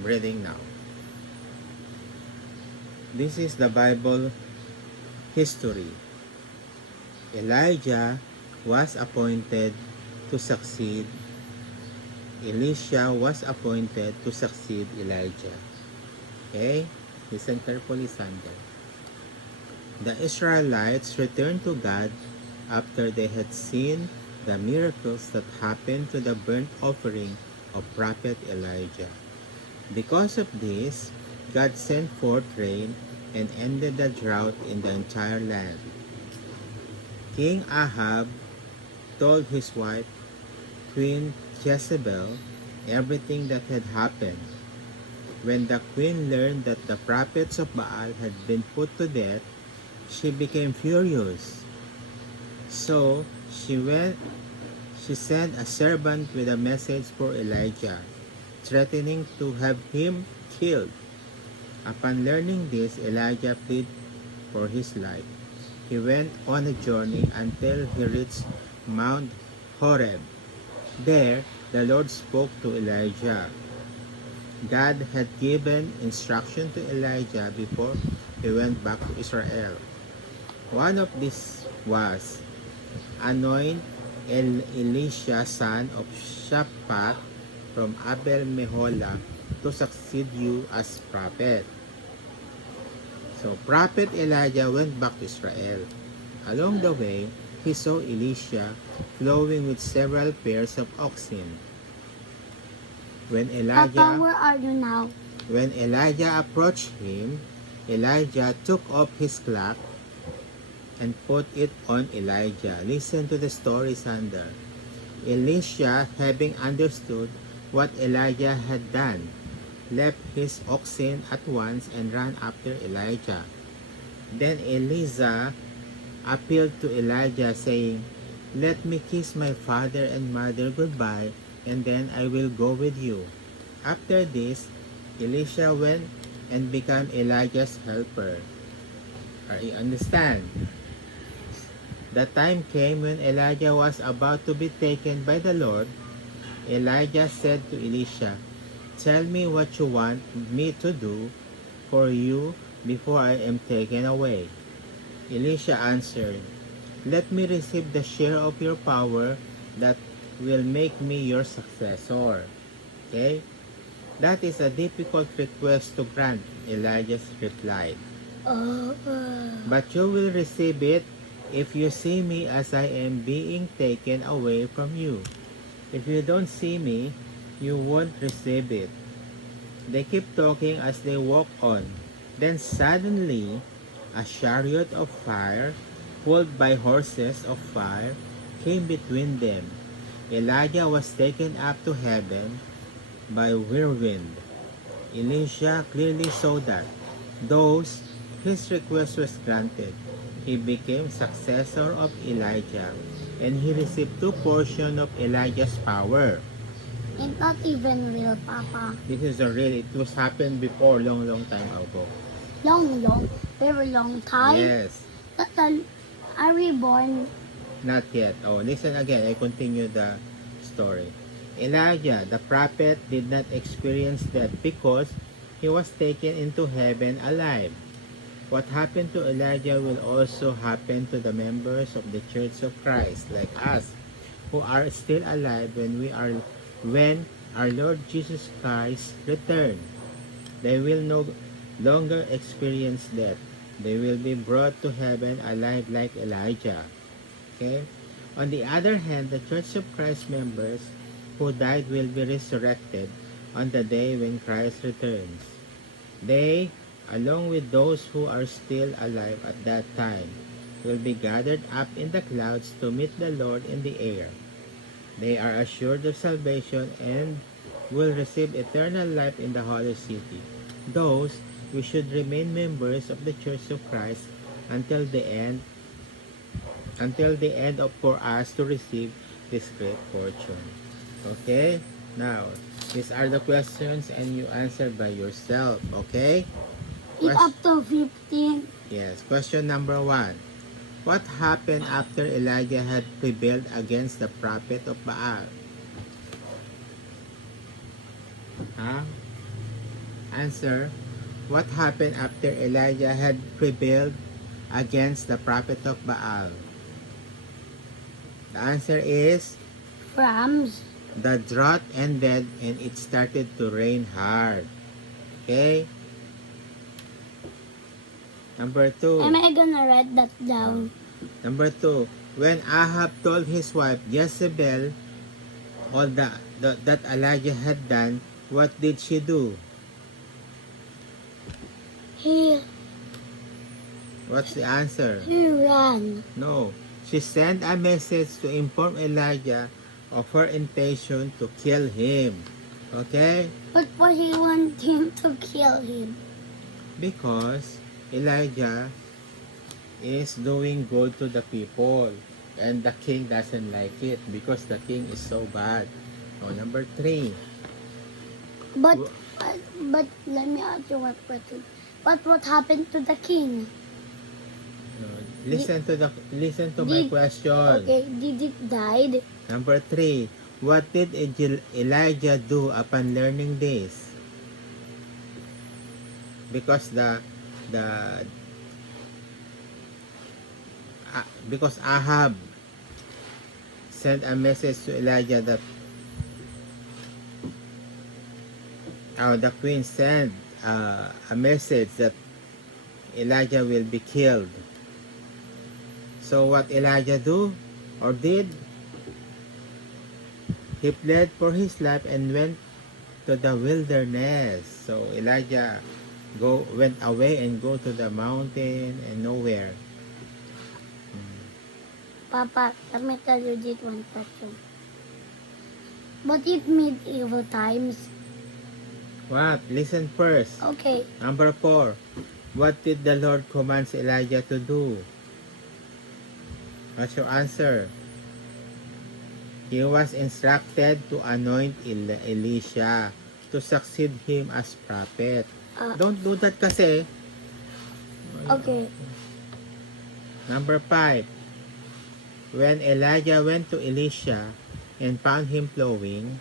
I'm reading now. This is the Bible history. Elijah was appointed to succeed. Elisha was appointed to succeed Elijah. Okay? Listen carefully, Sander. The Israelites returned to God after they had seen the miracles that happened to the burnt offering of prophet Elijah. Because of this, God sent forth rain and ended the drought in the entire land. King Ahab told his wife, Queen Jezebel, everything that had happened. When the queen learned that the prophets of Baal had been put to death, she became furious. So she sent a servant with a message for Elijah, threatening to have him killed. Upon learning this, Elijah fled for his life. He went on a journey until he reached Mount Horeb. There, the Lord spoke to Elijah. God had given instruction to Elijah before he went back to Israel. One of these was, anoint Elisha son of Shaphat from Abel Meholah to succeed you as prophet. So Prophet Elijah went back to Israel. Along the way, he saw Elisha flowing with several pairs of oxen. When Papa, where are you now? When Elijah approached him, Elijah took off his cloak and put it on Elijah. Listen to the story, Sander. Elisha, having understood what Elijah had done, left his oxen at once and ran after Elijah. Then Elisha appealed to Elijah, saying, Let me kiss my father and mother goodbye, and then I will go with you. After this, Elisha went and became Elijah's helper. You understand? The time came when Elijah was about to be taken by the Lord. Elijah said to Elisha, Tell me what you want me to do for you before I am taken away. Elisha answered, Let me receive the share of your power that will make me your successor. Okay? That is a difficult request to grant, Elijah replied. But you will receive it if you see me as I am being taken away from you. If you don't see me, you won't receive it. They kept talking as they walked on. Then suddenly, a chariot of fire, pulled by horses of fire, came between them. Elijah was taken up to heaven by whirlwind. Elisha clearly saw that, though his request was granted, he became successor of Elijah, and he received two portions of Elijah's power. It's not even real, Papa. This is a real, it was happened before, long time ago. Very long time? Yes. Are we born? Not yet. Oh, listen again. I continue the story. Elijah, the prophet, did not experience death because he was taken into heaven alive. What happened to Elijah will also happen to the members of the Church of Christ, like us, who are still alive when our Lord Jesus Christ returns. They will no longer experience death. They will be brought to heaven alive like Elijah. Okay? On the other hand, the Church of Christ members who died will be resurrected on the day when Christ returns. They, along with those who are still alive at that time, will be gathered up in the clouds to meet the Lord in the air. They are assured of salvation and will receive eternal life in the holy city. Those, we should remain members of the Church of Christ until the end for us to receive this great fortune. Okay? Now, these are the questions and you answer by yourself. Okay? It's up to 15. Yes. Question number 1. What happened after Elijah had rebelled against the prophet of Baal? Huh? Answer. What happened after Elijah had rebelled against the prophet of Baal? The answer is Rams. the drought ended and it started to rain hard. Okay? Number 2. Am I gonna write that down? Number 2. When Ahab told his wife Jezebel all that Elijah had done, what did she do? He What's the answer? ran. No. She sent a message to inform Elijah of her intention to kill him. Okay? But why he want him to kill him? Because Elijah is doing good to the people and the king doesn't like it because the king is so bad. Oh, number 3. But let me ask you one question. But what happened to the king? Listen to my Did- question. Okay, did it died? Number 3. What did Elijah do upon learning this? Because because Ahab sent a message to Elijah that the queen sent a message that Elijah will be killed. So what Elijah do or did? He fled for his life and went to the wilderness. So Elijah went away and go to the mountain and nowhere. Papa, let me tell you this one question. But it medieval times. What? Listen first. Okay, Number 4. What did the Lord command Elijah to do? What's your answer? He was instructed to anoint Elisha to succeed him as prophet. Don't do that kasi. okay. Number 5. When Elijah went to Elisha and found him plowing,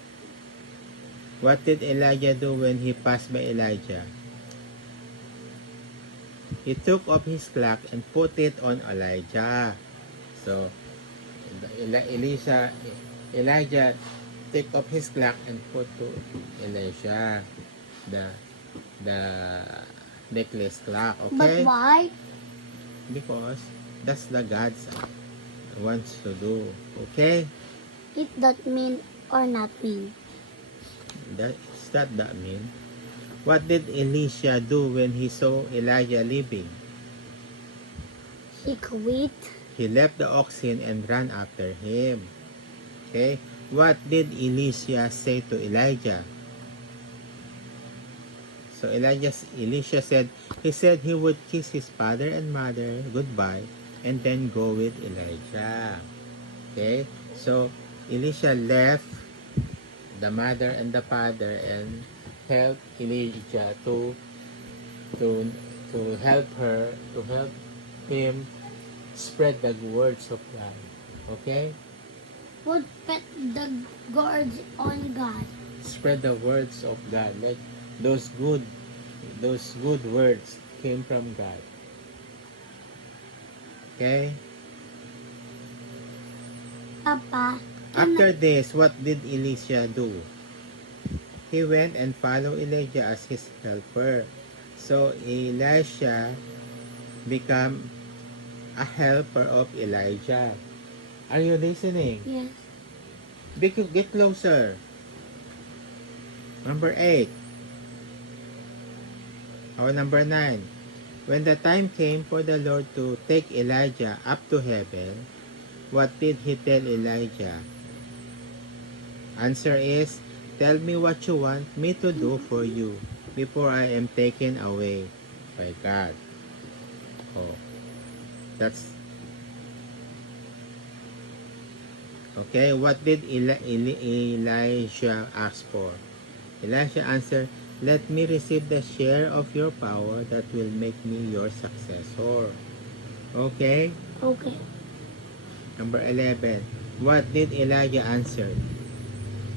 what did Elijah do when he passed by Elijah? He took off his cloak and put it on Elijah. So, Elijah took off his cloak and put to Elisha the necklace clock. Okay? But why? Because that's the God's wants to do. Okay? It that mean or not mean? That's not that mean. What did Elisha do when he saw Elijah leaving? He quit. He left the oxen and ran after him. Okay? What did Elisha say to Elijah? So Elisha said, he would kiss his father and mother goodbye and then go with Elijah. Okay? So Elisha left the mother and the father and helped Elijah to help him spread the words of God. Okay? Would pet the guards on God. Spread the words of God. Like those good words came from God. Okay? Papa, After this, what did Elisha do? He went and followed Elijah as his helper. So Elisha became a helper of Elijah. Are you listening? yes. Get closer. Number 8. Or number 9. When the time came for the Lord to take Elijah up to heaven, what did he tell Elijah? Answer is, tell me what you want me to do for you before I am taken away by God. Oh, that's okay. What did Elijah ask for? Elijah answered, let me receive the share of your power that will make me your successor. Okay? Okay. Number 11. What did Elijah answer?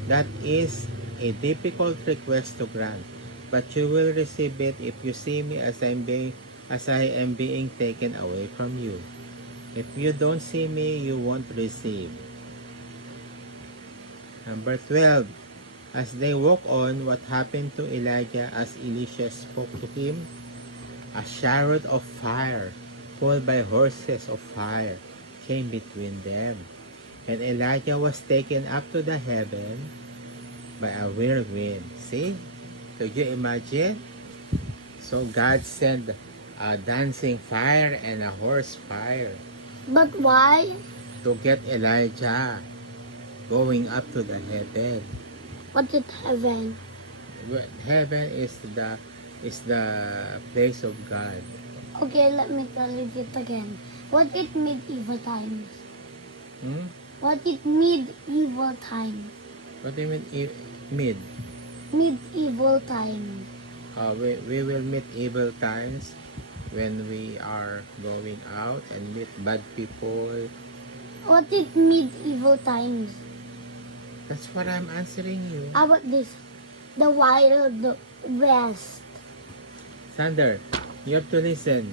That is a difficult request to grant. but you will receive it if you see me as I am being taken away from you. If you don't see me, you won't receive. Number 12. As they walk on, what happened to Elijah as Elisha spoke to him? A chariot of fire, pulled by horses of fire, came between them. And Elijah was taken up to the heaven by a whirlwind. See? Could you imagine? So God sent a dancing fire and a horse fire But why? to get Elijah going up to the heaven. What is heaven? Heaven is the place of God. Okay, let me tell you it again. What is medieval times? Hmm? What is medieval times? What do you mean mid? Medieval time. We will meet evil times when we are going out and meet bad people. What is medieval times? That's what I'm answering you. How about this? The Wild West. Sander, you have to listen.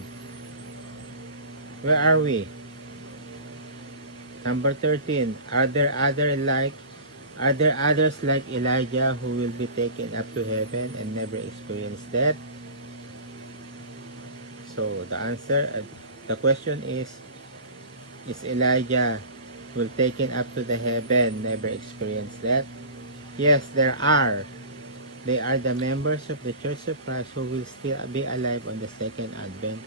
Where are we? Number 13. Are there others like Elijah who will be taken up to heaven and never experience death? So the question is Elijah will taken up to the heaven, never experience death? Yes, there are. They are the members of the Church of Christ who will still be alive on the second advent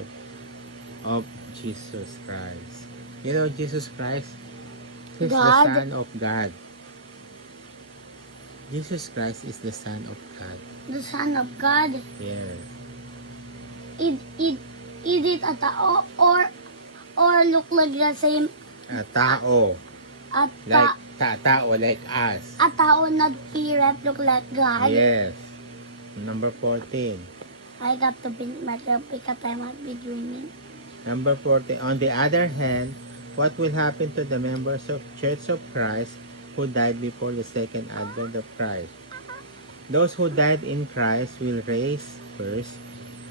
of Jesus Christ. You know, Jesus Christ, He's the God. Son of God. Jesus Christ is the Son of God. The Son of God. Yes. Is it a tao or look like the same Tao. a Like tao like us. a tao not pirate look like God? Yes. Number 14. I got to be because I might be dreaming. Number 14. On the other hand, what will happen to the members of Church of Christ who died before the second advent of Christ? Those who died in Christ will rise first,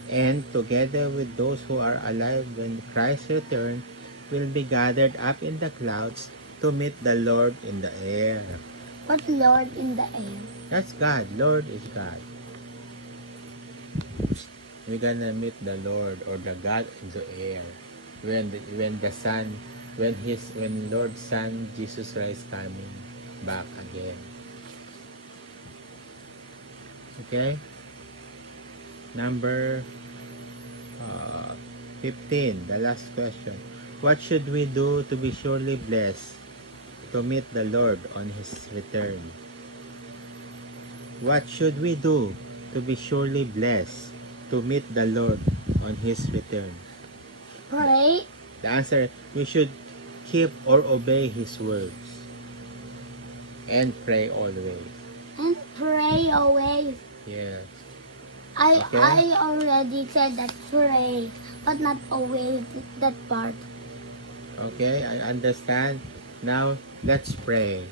and together with those who are alive when Christ returns, will be gathered up in the clouds to meet the Lord in the air. What Lord in the air? That's God. Lord is God. We're gonna meet the Lord or the God in the air when Lord's Son Jesus Christ coming back again. Okay. Number 15, the last question. What should we do to be surely blessed to meet the Lord on His return? What should we do to be surely blessed to meet the Lord on His return? Pray. The answer, we should keep or obey His words and pray always. And pray always. Yes. I Okay. already said that pray, but not always that part. Okay, I understand. Now, let's pray.